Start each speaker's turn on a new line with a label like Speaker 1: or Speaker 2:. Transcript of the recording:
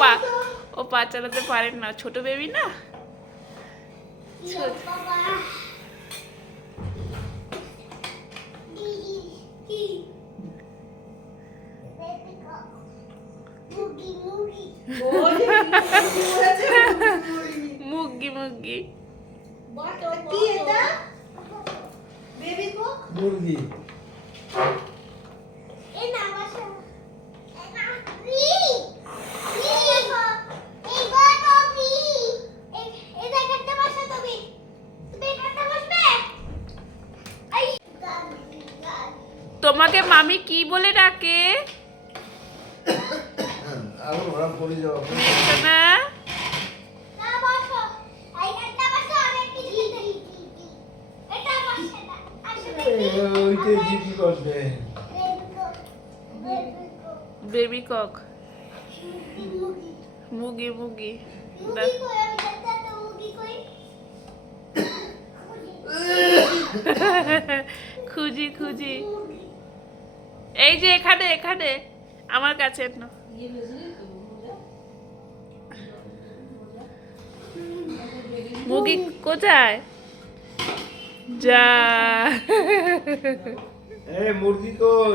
Speaker 1: পা ও পা চালাতে পারেন না ছোট বেবি না? মুগি মুগি।
Speaker 2: মুরগি।
Speaker 1: তোমাকে মামি কি বলে ডাকে? বেবি। কক। মুগি মুগি। খুঁজি খুঁজি। এই যে এখানে এখানে। আমার কাছে না মুগি কোথায়? যা।
Speaker 2: এই মুরগি কই?